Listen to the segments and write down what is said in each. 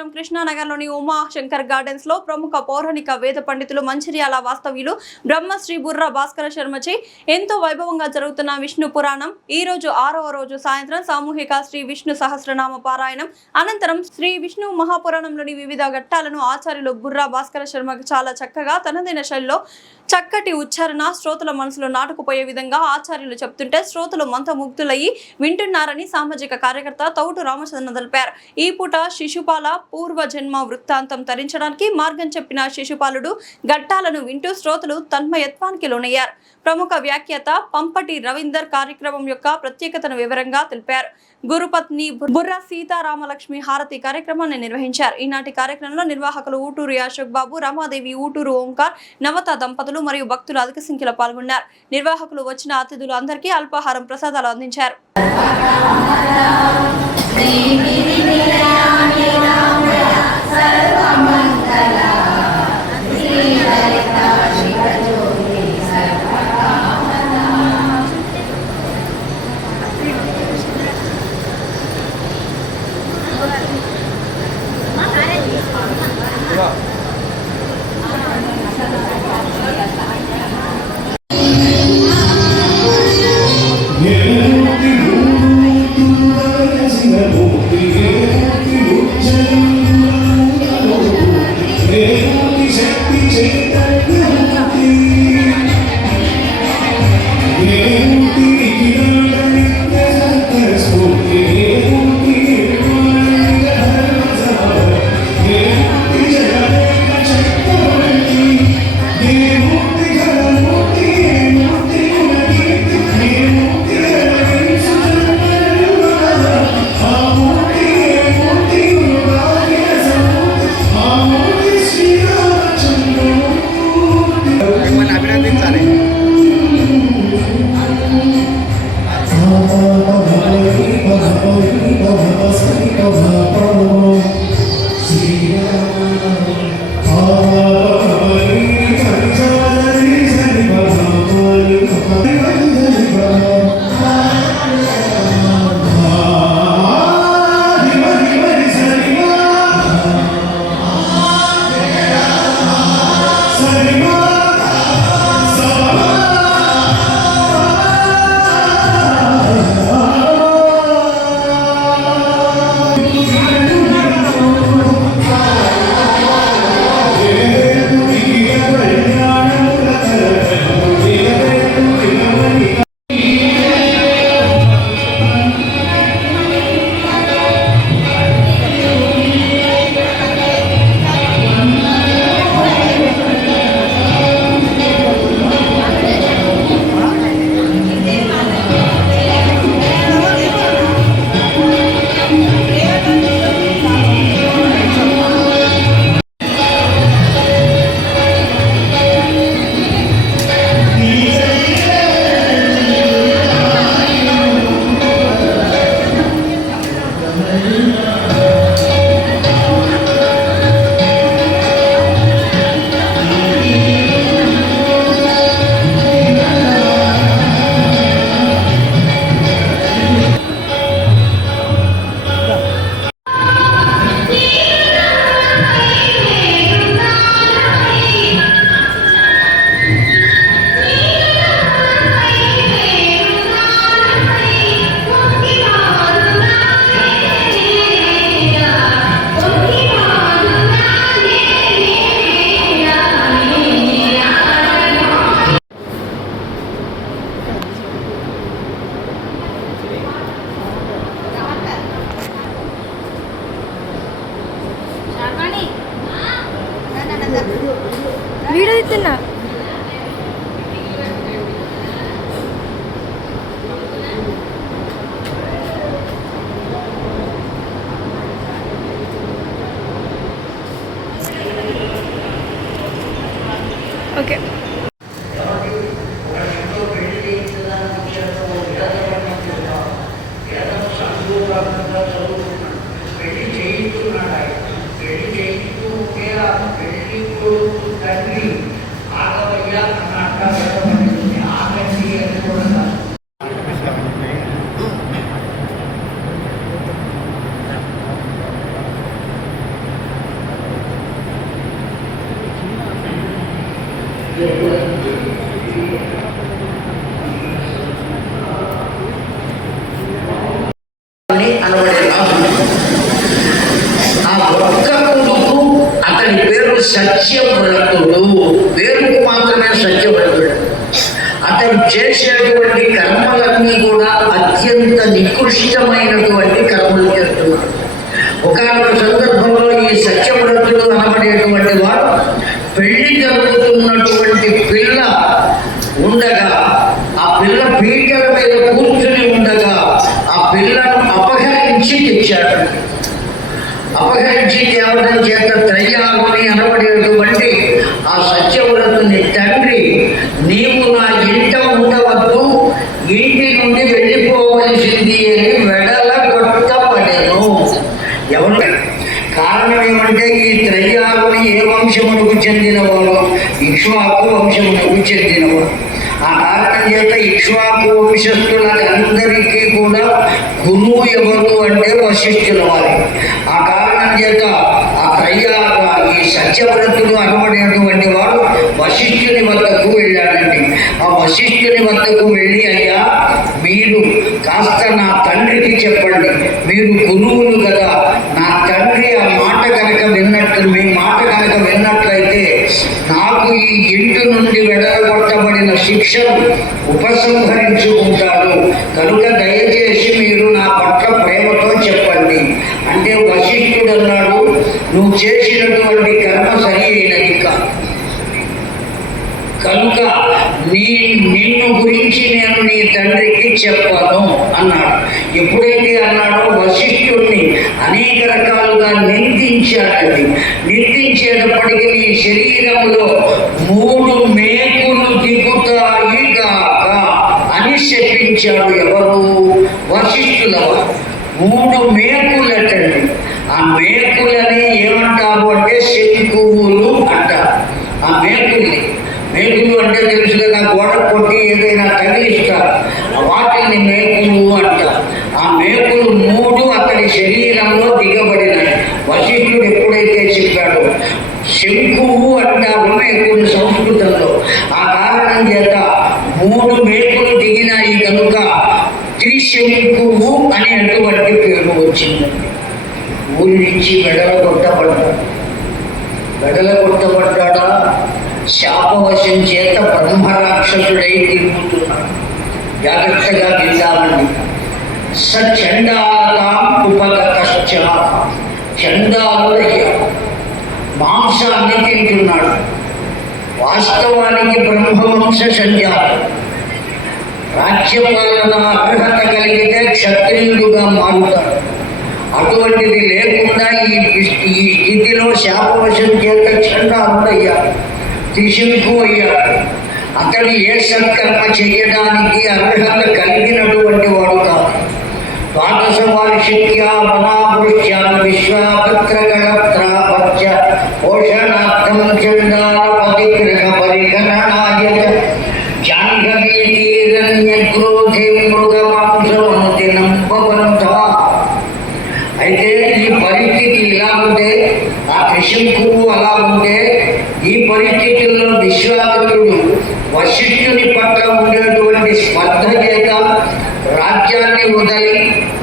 సాయంత్రం కృష్ణానగర్లోని ఉమాశంకర్ గార్డెన్స్ లో ప్రముఖ పౌరాణిక వేద పండితులు మంచిర్యాల వాస్తవ్యులు బ్రహ్మశ్రీ బుర్ర భాస్కర శర్మచే ఎంతో వైభవంగా జరుగుతున్న విష్ణు పురాణం ఈ రోజు 6వ రోజు సాయంత్రం సామూహిక శ్రీ విష్ణు సహస్రనామ పారాయణం అనంతరం శ్రీ విష్ణు మహాపురాణంలోని వివిధ ఘట్టాలను ఆచార్యులు బుర్ర భాస్కర శర్మ చాలా చక్కగా తనదైన శైలిలో చక్కటి ఉచ్చారణ శ్రోతల మనసులో నాటుకుపోయే విధంగా ఆచార్యులు చెప్తుంటే శ్రోతలు మంత్రముగ్ధులయ్యి వింటున్నారని సామాజిక కార్యకర్త తౌటు రామచంద్రన్ తెలిపారు. ఈ పూట శిశుపాల పూర్వ జన్మ వృత్తాంతం తరించడానికి మార్గం చెప్పిన శిశుపాలుడు ఘట్టాలను వింటూ శ్రోతలు తన్మయత్వానికి లోనయ్యారు. ప్రముఖ వ్యాఖ్యాత పంపటి రవీందర్ కార్యక్రమం యొక్క ప్రత్యేకతను వివరంగా తెలిపారు. గురుపత్ని బుర్ర సీతారామలక్ష్మి హారతి కార్యక్రమాన్ని నిర్వహించారు. ఈనాటి కార్యక్రమంలో నిర్వాహకులు ఊటూరు అశోక్ బాబు, రమాదేవి, ఊటూరు ఓంకార్, నవత దంపతులు మరియు భక్తులు అధిక సంఖ్యలో పాల్గొన్నారు. నిర్వాహకులు వచ్చిన అతిథులు అందరికీ అల్పాహారం ప్రసాదాలు అందించారు. వీడియో తీస్తున్నా. ఓకే. ఒక్క కొడుకు అతని పేరు సత్యవ్రతుడు. పేరుకు మాత్రమే సత్యవ్రతుడు. అతను చేసేటువంటి కర్మలన్నీ కూడా అత్యంత నికృష్టమైనటువంటి కర్మలు చేస్తున్నాడు. ఒకనొక సందర్భంలో ఈ సత్యవ్రతుడు అనబడేటువంటి వాడు పెళ్లి జరుగుతున్నటువంటి పిల్ల ఉండగా, ఆ పిల్ల పీటల మీద కూర్చుని ఉండగా ఆ పిల్లను అపహరించి తెచ్చాడు. అపహరించి తేవడం చేత త్రయ్యాలని అనబడేటువంటి ఆ సత్యవ్రతుని తండ్రి, నీవు నా ఇంట ఉండవద్దు, ఇంటి నుండి వెళ్ళిపోవలసింది అని వెడలగొట్టబడెను. ఎవరు కారణం ఏమంటే ఈ త్రయ్యాలని ఏ వంశమునకు చెందినవాడు? ఇక్ష్వాకు వంశమునకు చెందినవాడు. ఆ కారణం చేత ఇక్ష్వాకు వంశస్థులకు అందరికీ కూడా గురువు ఎవరు అంటే వశిష్ఠుల వారి. ఆ కారణం చేత ఆ ఈ సత్యవ్రతుడు అనబడేటువంటి వాడు వశిష్ఠుని వద్దకు వెళ్ళాడండి. ఆ వశిష్ఠుని వద్దకు వెళ్ళి, అయ్యా మీరు కాస్త నా తండ్రికి చెప్పండి, మీరు గురువులు కదా, నా తండ్రి ఆ మాట కనుక విన్నట్లు, మీ మాట కనుక విన్నట్లయితే నాకు ఈ ఇంటి నుండి వెడగొట్టబడిన శిక్షను ఉపసంహరించుకుంటాడు, కనుక దయచేసి మీరు నా పట్ల ప్రేమతో చెప్పండి అంటే వశిష్ఠుడు అన్నాడు, నువ్వు చేసినటువంటి కర్మ సరి అయినది కాదు, కనుక నిన్ను గురించి నేను నీ తండ్రికి చెప్పను అన్నాడు. ఎప్పుడైతే అన్నాడో వశిష్ఠుడిని అనేక రకాలుగా నిందించాడండి. నిందించేటప్పటికీ నీ శరీరంలో 3 మేకులు దిగుతాయి గాక అని చెప్పించాడు. ఎవరు? వశిష్ఠుల 3 మేకులటండి. ఆ మేకులని ఏమంటారు అంటే శంకువులు అంటారు. ఆ మేకుల్ని, మేకులు అంటే తెలుసు కదా, గోడ కొట్టి ఏదైనా తగిలిస్తారు, వాటిని మేకులు అంటారు. ఆ మేకులు 3 అతడి శరీరంలో దిగబడినాయి. వశిష్ఠుడు ఎప్పుడైతే చెప్పాడో శంకువు అంటారు మేకులు సంస్కృతంలో. ఆ కారణం చేత 3 మేకులు దిగినాయి కనుక త్రిశంకువు అనేటువంటి పేరు వచ్చిందండి. ఊరి నుంచి వెడలగొట్టబడ్డాడా? శాపవశం చేత బ్రహ్మరాక్షసుడై తిరుగుతున్నాడు. జాగ్రత్తగా విందామండి. సచండాలతాం ఉపగతశ్చ, చండాలుడయ్యా, మాంసాన్ని తింటున్నాడు. వాస్తవానికి బ్రహ్మవంశ సంజాతం. రాజ్యపాలన అర్హత కలిగితే క్షత్రియుడుగా మారుతాడు. అటువంటిది లేకుండా ఈ స్థితిలో శాపవశం చేత చండాలుడయ్యాడు, త్రిశంకు అయ్యాడు. అతడు ఏ సత్కర్మ చేయడానికి అర్హత కలిగినటువంటి వాడు కాదు. ద్వాదశ వార్షిక్యా వనాభృష్యాన్ విశ్వామిత్రగణత్రాపత్య పోషణార్థం చండాలపతి గృహ పరిగణనాయ జాహ్నవీతీరణ్యగ్రోధే మృగమాంసమనుదినం భవంత. అయితే ఈ పరిస్థితి ఇలా ఉంటే, ఆ త్రిశంకువు అలా ఉంటే, ఈ పరిస్థితుల్లో విశ్వామిత్రుడు వశిష్ఠుని పట్ల ఉండేటువంటి స్పర్ధ చేత రాజ్యాన్ని వదలి,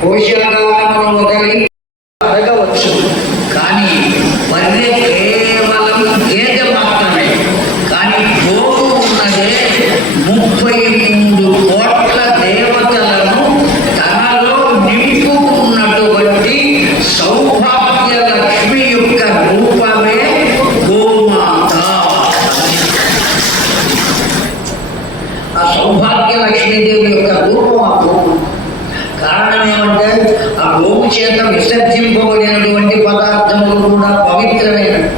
కోశాగారమును వదలి అడగవచ్చు. కానీ బర్రె కేవలం గేదె మాత్రమే. కానీ గోవు ఉన్నదే 33 కోట్ల దేవతలను తనలో నింపుకున్నటువంటి సౌభాగ్య లక్ష్మి యొక్క రూపమే గోమాత. ఆ సౌభాగ్య లక్ష్మీదేవి యొక్క రూపం ఆ గోవు. కారణం ఏమంటే ఆ గోవు చేత విసర్జింపబడినటువంటి పదార్థములు కూడా పవిత్రమైనవి.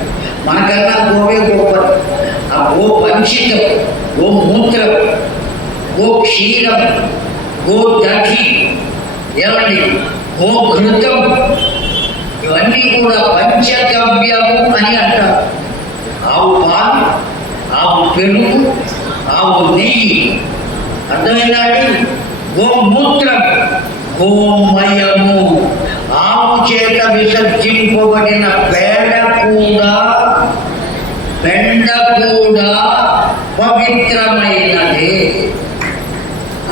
మనకన్నా గోవే గొప్పది. ఆ గో పంచితం, గో మూత్రం, గో క్షీరం, గో దధి, ఏమండి గో ఘృతం, ఇవన్నీ కూడా పంచగవ్యము అని అంటారు. ఆవు పాలు, ఆవు పెరుగు, ఆవు నెయ్యి, అర్థమైందండి. గోమూత్రం, గోమయము, ఆవు చేత విసర్జింపబడిన పెండ కూడా పవిత్రమైనది.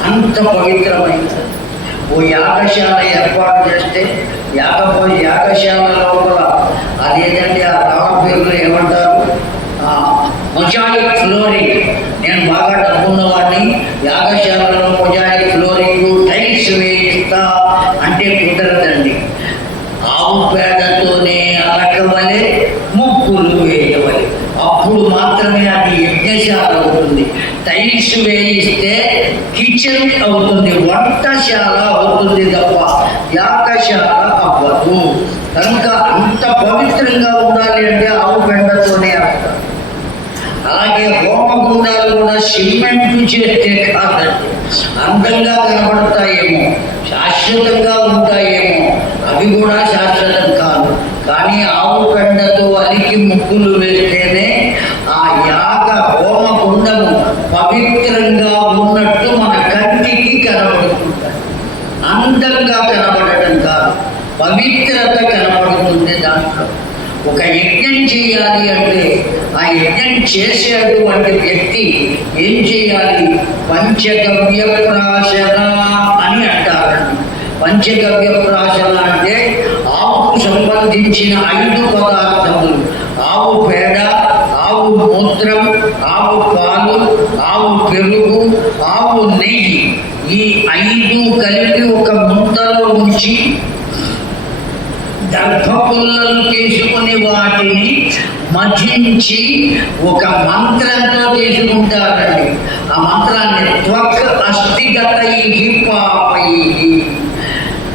అంత పవిత్రమైనది. ఓ యాగశాల ఏర్పాటు చేస్తే యాగశాల లోపల అదేంటంటే ఆ రావణ పేరులో ఏమంటారు, మొజాయిక్ ఫ్లోరింగ్. నేను బాగా డబ్బున్న వాడిని, యాగశాలలో మొజాయిక్ ఫ్లోరింగ్ టైల్స్ వేయిస్తా అంటే కుదరదండి. ఆవు పేడతోనే అలకవలే, ముగ్గులు వేయవలే, అప్పుడు మాత్రమే అది యజ్ఞశాల అవుతుంది. టైల్స్ వేయిస్తే కిచెన్ అవుతుంది, వంటశాల అవుతుంది తప్ప యాగశాల అవ్వదు. కనుక అంత పవిత్రంగా ఉండాలి అంటే ఆవు పెండతోనే అంటారు. అలాగే హోమగుండాలు కూడా సిమెంట్ చేస్తే కాదండి, అందంగా కనబడతాయేమో, శాశ్వతంగా ఉంటాయేమో, అవి కూడా శాశ్వతం కాదు. కానీ ఆవు పెండతో అలికి ముగ్గులు వేస్తేనే ఆ యాగ హోమగుండము పవిత్రంగా ఉన్నట్టు మన కంటికి కనబడుతుంది. అందంగా కనబడటం కాదు, పవిత్రత కనబడుతుంది దాంట్లో. ఒక యజ్ఞం చేయాలి అంటే ఆ యజ్ఞం చేసేటువంటి వ్యక్తి ఏం చేయాలి? పంచగవ్య ప్రాశన అని అంటారండి. పంచగవ్య ప్రాశన అంటే ఆవుకు సంబంధించిన 5 పదార్థములు: ఆవు పేడ, ఆవు మూత్రం, ఆవు పాలు, ఆవు పెరుగు, ఆవు నెయ్యి. ఈ 5 కలిపి ఒక ముద్దలో ఉంచి దర్భపుల్లలు తీసుకుని వాటిని మధించి ఒక మంత్రంతో తీసుకుంటారండి. ఆ మంత్రాన్ని త్వక్ అస్థిగతై పాపై.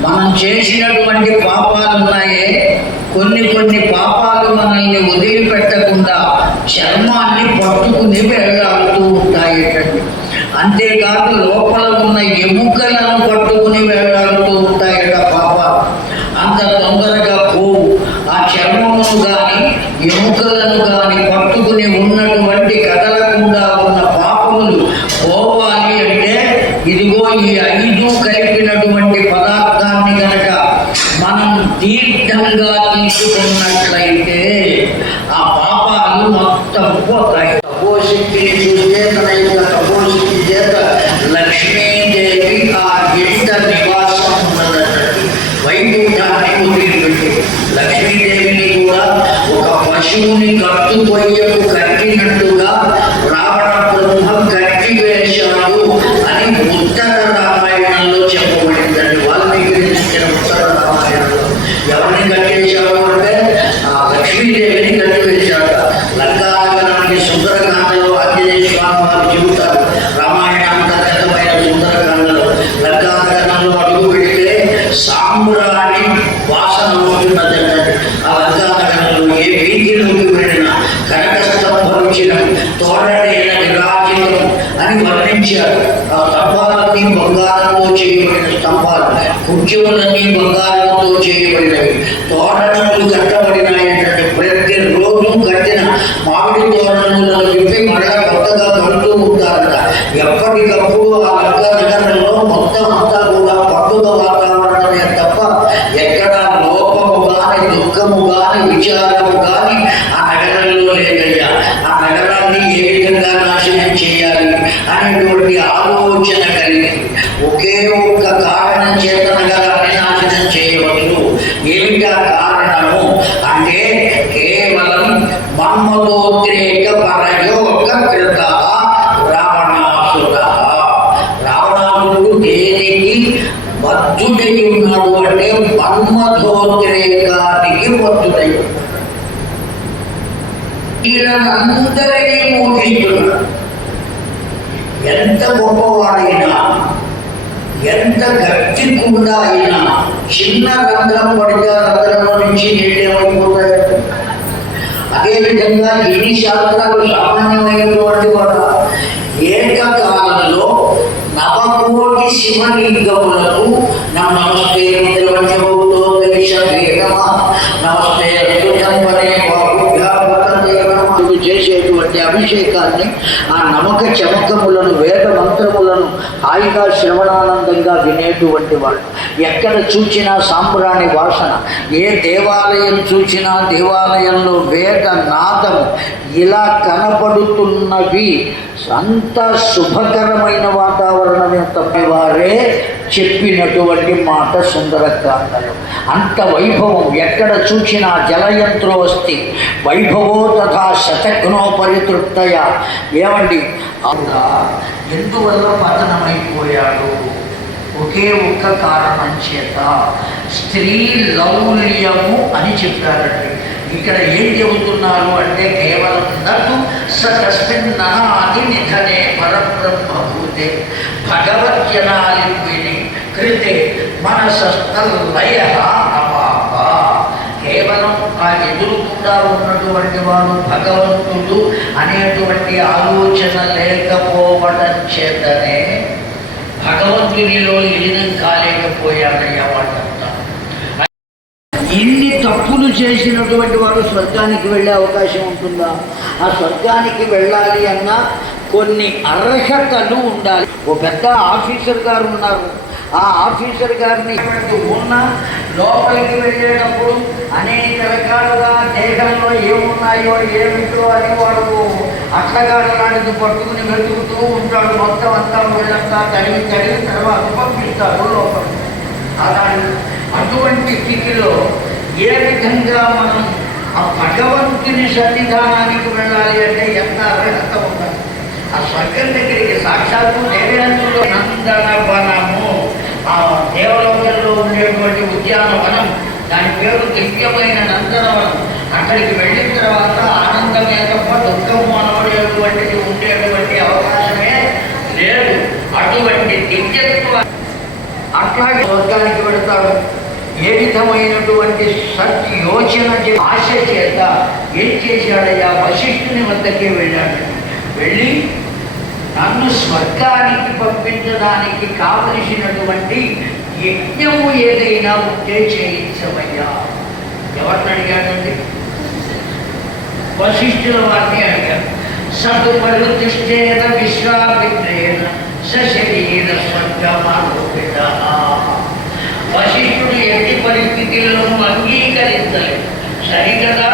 మనం చేసినటువంటి పాపాలు ఉన్నాయే, కొన్ని పాపాలు మనల్ని వదిలిపెట్టకుండా చర్మాన్ని పట్టుకుని వెళ్ళాడుతూ ఉంటాయటండి. అంతేకాదు లోపల ఉన్న ఎముకలను పట్టుకుని వెళ్ళాడుతూ ఉంటాయట పాపాలు. అంత తొందరగా పోవు. ఆ చర్మమును కానీ ఎముకలను కానీ పట్టుకుని ఉన్నటువంటి కదలకుండా ఉన్న పాపములు పోవాలి అంటే ఇదిగో ఈ 5 కలిపినటువంటి పదార్థాన్ని కనుక మనం తీర్థంగా తీసుకున్నట్లయితే ఆ పాపాలు మొత్తం పోతాయి. తపోశక్తిని చూస్తే తన యొక్క తపోశక్తి చేత లక్ష్మీదేవి ఆ ఇంట నివాసం ఉన్నదండి. వైకుంఠాన్ని వదిలిపెట్టి లక్ష్మీదేవిని కూడా ఒక పశువుని కట్టుకొయ్యకు కట్టినట్టుగా రావణ బ్రహ్మ కట్టి వేశాడు అని ఉత్తర రామాయణంలో చెప్పబడిందండి. వాల్మీకి రచించిన ఉత్తర రామాయణంలో ఎవరిని కట్టేశాడు అంటే ఆ లక్ష్మీదేవిని కట్టివేశాడు. లంకానగరానికి సుందరకాండలో ఆంజనేయ స్వామి వారు చెబుతారు. రామాయణ అంతర్గతమైన సుందరకాండలో లంకానగరంలో అడుగు పెడితే సాంబ్రాణి వాసన ఉంటున్నదండి. ఆ లంకానగరంలో ఏ వీధిలోకి వెళ్ళినా కనకస్తంభం తోడైన విరాజితం అని వర్ణించారు. ఆ స్తంభాలన్నీ బంగారంతో చేయబడిన స్తంభాలు, కుర్చీలన్నీ బంగారంతో చేయబడినవి, తోరణములు కట్టబడినాయంటే ప్రతి రోజు కట్టిన మామిడి తోరణములను విప్పి మళ్ళా కొత్తగా కడుతూ ఉంటారట. ఎప్పటికప్పుడు ఆ లంకానగరంలో మొత్తం అంతా కూడా పండుగ వాతావరణమే తప్ప ఎక్కడ లోపము కానీ దుఃఖము కానీ విచారము కానీ ఆ నగరంలో లేదయ్యా. ఆ నగరాన్ని ఏ విధంగా నాశనం చేయాలి అనేటువంటి ఆలోచన కలిగింది. ఒకే ఒక్క కారణం చేత నగరాన్ని నాశనం చేయవచ్చు. ఏమిటా కారణము అంటే కేవలం మన్మథోద్రేక పరయోగ కృత రావణాసుర. రావణాసురుడు దేనికి బద్ధుడై ఉన్నాడు అంటే మన్మథోద్రేకానికి బద్ధుడై ఉన్నాడు. వీళ్ళందరినీ మోహిస్తున్నాడు. ఎంత గొప్పవాడైనా, ఎంత గట్టి కూడా అయినా చిన్న రంధ్రం పడితే రంధ్రంలో నుంచి నీళ్ళేమైపోతాయి. అదేవిధంగా ఎన్ని శాస్త్రాలు సామాన్యమైనటువంటి వాడు ఏకకాలంలో 9 కోటి శివలింగములకు నమస్తే నమస్తే చేసేటువంటి అభిషేకాన్ని ఆ నమక చమకములను వేద మంత్రము వేదములను హాయిగా శ్రవణానందంగా వినేటువంటి వాళ్ళు. ఎక్కడ చూచినా సాంబ్రాణి వాసన, ఏ దేవాలయం చూచినా దేవాలయంలో వేద నాదము ఇలా కనపడుతున్నవి. అంత శుభకరమైన వాతావరణమే తప్పవారే చెప్పినటువంటి మాట సుందరకాండలో. అంత వైభవం ఎక్కడ చూచినా జలయంత్రోస్తి వైభవో తథా శతఘ్నో పరితృప్తయ. ఏమండి ఎందువల్ల పతనమైపోయాడు? ఒకే ఒక్క కారణం చేత, స్త్రీ లౌల్యము అని చెప్పారండి. ఇక్కడ ఏం చెబుతున్నారు అంటే కేవలం నటు సస్మిన్ననాది నిధనే పరబ్రహ్మభూతే భగవద్జనాలిని కృతే మనసస్థలయ అపాప. కేవలం ఆ ఎదురుకుండా ఉన్నటువంటి వాడు భగవంతుడు అనేటువంటి ఆలోచన లేకపోవడం చేతనే భగవంతునిలో లీనం కాలేకపోయాడయ్యా వాళ్ళంతా. ఇన్ని తప్పులు చేసినటువంటి వాడు స్వర్గానికి వెళ్ళే అవకాశం ఉంటుందా? ఆ స్వర్గానికి వెళ్ళాలి అన్నా కొన్ని అర్హతలు ఉండాలి. ఓ పెద్ద ఆఫీసర్ గారు ఉన్నారు. ఆ ఆఫీసర్ గారిని ఉన్న లోపలికి వెళ్ళేటప్పుడు అనేక రకాలుగా దేహంలో ఏమున్నాయో ఏమిటో అని వాడు అట్లగాడలాంటిది పట్టుకుని వెతుకుతూ ఉంటాడు. మొత్తం అంతా వీళ్ళంతా తడిగి తర్వాత పంపిస్తారు లోపలికి. అలాంటి అటువంటి స్థితిలో ఏ విధంగా మనం ఆ భగవంతుని సన్నిధానానికి వెళ్ళాలి అంటే ఎంత అర్హత ఉండాలి. ఆ స్వర్గం దగ్గరికి సాక్షాత్తు దేవేంద్రుడు నందన వనము, ఆ దేవలోకంలో ఉండేటువంటి ఉద్యానవనం, దాని పేరు దివ్యమైన నందనవనం. అక్కడికి వెళ్ళిన తర్వాత ఆనందమే తప్ప దుఃఖము అనబడేటువంటిది ఉండేటువంటి అవకాశమే లేదు. అటువంటి దివ్యత్వ అట్లాగే స్వర్గానికి వెళతాడు. ఏ విధమైనటువంటి సత్యోచన ఆశ చేత ఏం చేశాడయ్యా? వశిష్ఠుని వద్దకే వెళ్ళాడు. వెళ్ళి నన్ను స్వర్గానికి పంపించడానికి కావలసినటువంటి యజ్ఞము ఏదైనా ఉంటే చేయించవయ్యా. ఎవరిని అడిగాడండి? వశిష్ఠుల వారిని అడిగాడు. సదుపరుతిష్టేన విశ్వామిత్రేణ సశరీర స్వర్గమారోపిత. వశిష్ఠుడు ఎట్టి పరిస్థితుల్లోనూ అంగీకరించలేదు. సరికదా,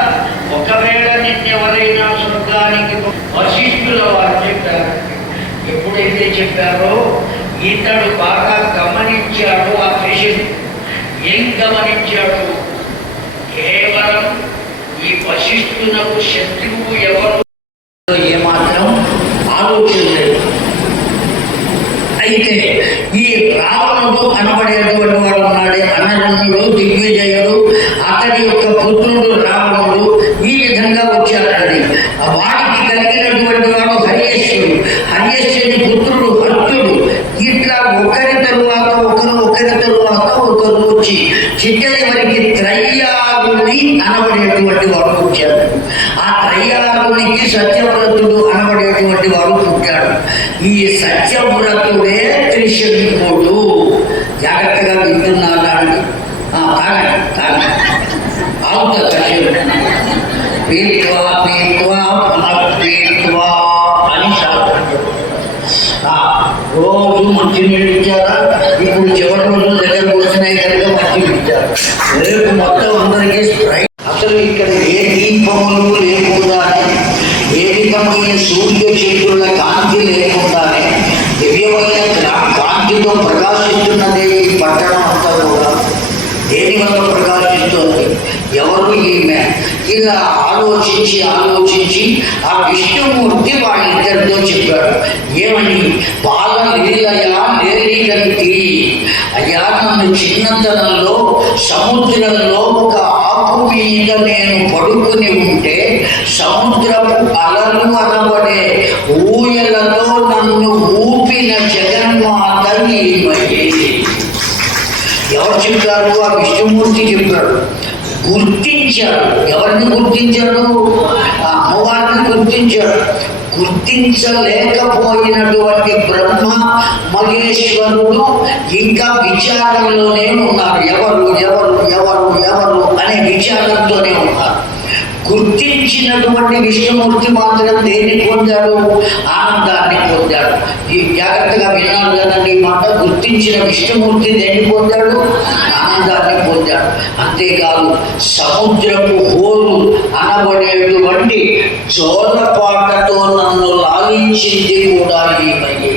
ఒకవేళ నిన్నెవరైనా స్వర్గానికి వశిష్ఠుల వారు చెప్పారు. ఎప్పుడైతే చెప్పారో ఇతడు బాగా గమనించాడు. ఆ విషయం ఏం గమనించాడు? కేవలం ఈ వశిష్ఠునకు శత్రువు ఎవరు ఏమాత్రం ఆలోచన లేదు. అయితే ఈ రావణుడు అనబడేటువంటి వాడు ఉన్నాడే, అనరణ్యుడు, దిగ్విజయుడు, అతడి యొక్క పుత్రుడు రావణుడు. ఈ విధంగా వచ్చాడండి. వాడికి కలిగినటువంటి వాడు హర్యశ్యుడు, హర్యశ్యుని పుత్రుడు హర్యుడు. ఇట్లా ఒకరి తరువాత ఒకరు వచ్చి చిట్టెవరికి త్రయ్యారుని అనబడేటువంటి వాడు పుట్టాడు. ఆ త్రయ్యారునికి సత్యవ్రతుడు అనబడేటువంటి వాడు పుట్టాడు. ఈ సత్యవ్రతుడే త్రిశంకుడు. జాగ్రత్తగా వింటున్నారా అండి? పీత్వా పీత్వా పునఃపీత్వా అని శాస్త్రం. రోజు మంచినీళ్ళు ఇచ్చారా? ఇప్పుడు చివరి రోజుల దగ్గరకు వచ్చినాయి కనుక మంచిగా ఇచ్చారు. రేపు మొత్తం అందరికీ స్ప్రైట్. అసలు ఇక్కడ ఏ దీపములు లేకుండానే, ఏ విధమైన సూర్యచంద్రుల కాంతి లేకుండానే దివ్యమైన కాంతితో ప్రకాశిస్తున్నదే ఈ పట్టణం అంతా కూడా. దేని వల్ల ప్రకాశిస్తుంది? ఎవరు ఈమె? ఇలా ఆలోచించి ఆ విష్ణుమూర్తి వాళ్ళిద్దరితో చెప్పాడు. ఏమని? బాలలీలయా లేలీలంతి. అయ్యా, నన్ను చిన్నతనంలో సముద్రంలో ఒక ఆకు మీద నేను పడుకుని ఉంటే సముద్రపు అలలు అనబడే ఊయలలో నన్ను ఊపిన జగన్మాత ఈమె. ఎవరు చెప్పారు? ఆ విష్ణుమూర్తి చెప్పాడు. గుర్తించాడు. ఎవరిని గుర్తించాడు? ఆ అమ్మవారిని గుర్తించాడు. గుర్తించలేకపోయినటువంటి బ్రహ్మ మహేశ్వరుడు ఇంకా విచారంలోనే ఉన్నారు. ఎవరు ఎవరు ఎవరు ఎవరు అనే విచారంతోనే ఉన్నారు. గుర్తించినటువంటి విష్ణుమూర్తి మాత్రం దేన్ని పొందాడు? ఆనందాన్ని పొందాడు. జాగ్రత్తగా విన్నాడు కదండి ఈ మాట. గుర్తించిన విష్ణుమూర్తి దేన్ని పొందాడు? ఆనందాన్ని పొందాడు. అంతేకాదు సముద్రపు హోరు అనబడేటువంటి జోలపాటతో నన్ను లాగించింది కూడా ఈమెయే.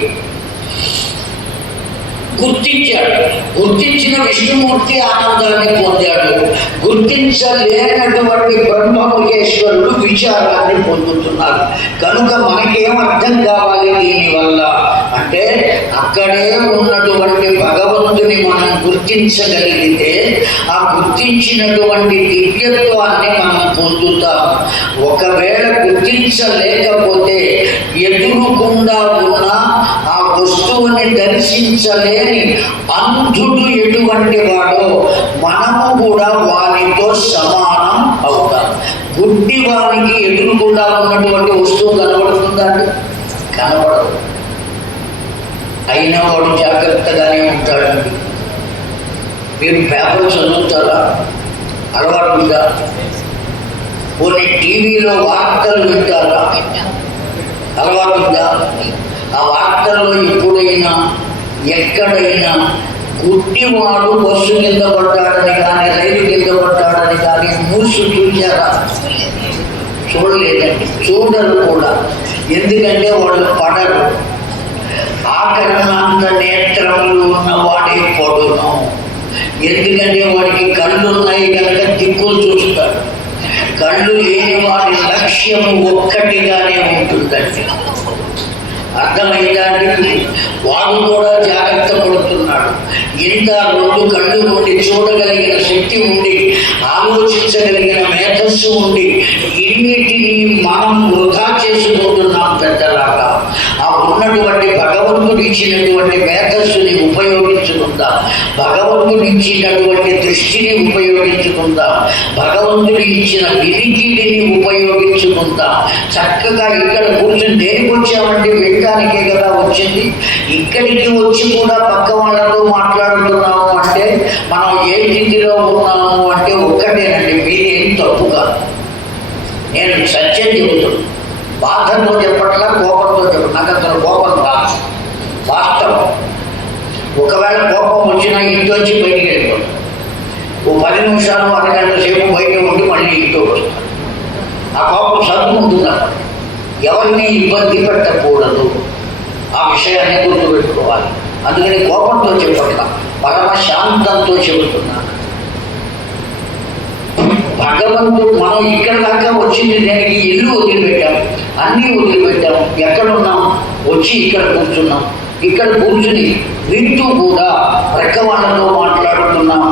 గుర్తించాడు. గుర్తించిన విష్ణుమూర్తి ఆనందాన్ని పొందాడు. గుర్తించలేనటువంటి బ్రహ్మముఖేశ్వరుడు విచారాన్ని పొందుతున్నారు. కనుక మనకేం అర్థం కావాలి దీనివల్ల అంటే, అక్కడే ఉన్నటువంటి భగవంతుని మనం గుర్తించగలిగితే ఆ గుర్తించినటువంటి దివ్యత్వాన్ని మనం పొందుతాం. ఒకవేళ గుర్తించలేకపోతే ఎదురుకుండా ఉన్న ఆ వస్తువుని దర్శించలేని అంధుడు ఎటువంటి వాడో మనము కూడా వానితో సమానం అవుతాం. గుడ్డి వానికి ఎదురుకుండా ఉన్నటువంటి వస్తువు కనబడుతుందండి? కనబడదు. అయినా వాడు జాగ్రత్తగానే ఉంటాడండి. మీరు పేపర్ చదువుతారా? అలవాటు ఉందా? కొన్ని టీవీలో వార్తలు వింటారా? అలవాటు ఉందా? ఆ వార్తల్లో ఎప్పుడైనా ఎక్కడైనా గుడ్డివాడు బస్సు కింద పడ్డాడని కానీ రైలు కింద పడ్డాడని కానీ న్యూస్ చూశారా? చూడలేదండి. చూడరు కూడా. ఎందుకంటే వాళ్ళు పడరు. ఆకరణాంత నేత్రములు ఉన్నవాడే పడును. ఎందుకంటే వాడికి కళ్ళు ఉన్నాయి కనుక దిక్కులు చూస్తాడు. కళ్ళు లేని వాడి లక్ష్యము ఒక్కటిగానే ఉంటుందండి. అర్థమైందండి? వాడు కూడా జాగ్రత్త పడుతున్నాడు. ఇంత రెండు కళ్ళు ఉండి చూడగలిగిన శక్తి ఉండి ఆలోచించగలిగిన మేధస్సు ఉండి ఇన్నిటిని మనం వృధా చేసుకుంటున్నాం పెద్దలాగా. ఆ ఉన్నటువంటి భగవంతుడు ఇచ్చినటువంటి మేధస్సుని ఉపయోగించుకుందాం. భగవంతుడు ఇచ్చినటువంటి దృష్టిని ఉపయోగించుకుందాం. భగవంతుడు ఇచ్చిన వినికిడిని ఉపయోగించుకుందాం. చక్కగా ఇక్కడ కూర్చొని దేనికి వచ్చామంటే వినడానికే కదా వచ్చింది. ఇక్కడికి వచ్చి కూడా పక్క వాళ్ళతో మాట్లాడుతున్నాము అంటే మనం ఏ స్థితిలో ఉన్నాము అంటే ఒక్కటేనండి, మీరేం తప్పుగా. నేను సత్యం చెబుతున్నాను. బాధతో చెప్పట్లా, కోపంతో చెప్పట్లా. నాకు అసలు కోపం రాదు. వాస్తవం. ఒకవేళ కోపం వచ్చినా ఇంట్లోంచి బయటికి వెళ్ళిపోతాం. ఓ 10 నిమిషాలు అరగంట సేపు బయట ఉండి మళ్ళీ ఇంట్లో వస్తాం. ఆ కోపం సర్దుకుంటున్నాను. ఎవరిని ఇబ్బంది పెట్టకూడదు. ఆ విషయాన్ని గుర్తుపెట్టుకోవాలి. అందుకని కోపంతో చెప్పట్లా, పరమశాంతంతో చెబుతున్నాను. భగవంతుడు మనం ఇక్కడ దాకా వచ్చింది దానికి ఇల్లు వదిలిపెట్టాం, అన్నీ వదిలిపెట్టాం. ఎక్కడున్నాం? వచ్చి ఇక్కడ కూర్చున్నాం. ఇక్కడ కూర్చుని వింటూ కూడా రెక్క వాళ్ళతో మాట్లాడుతున్నాము.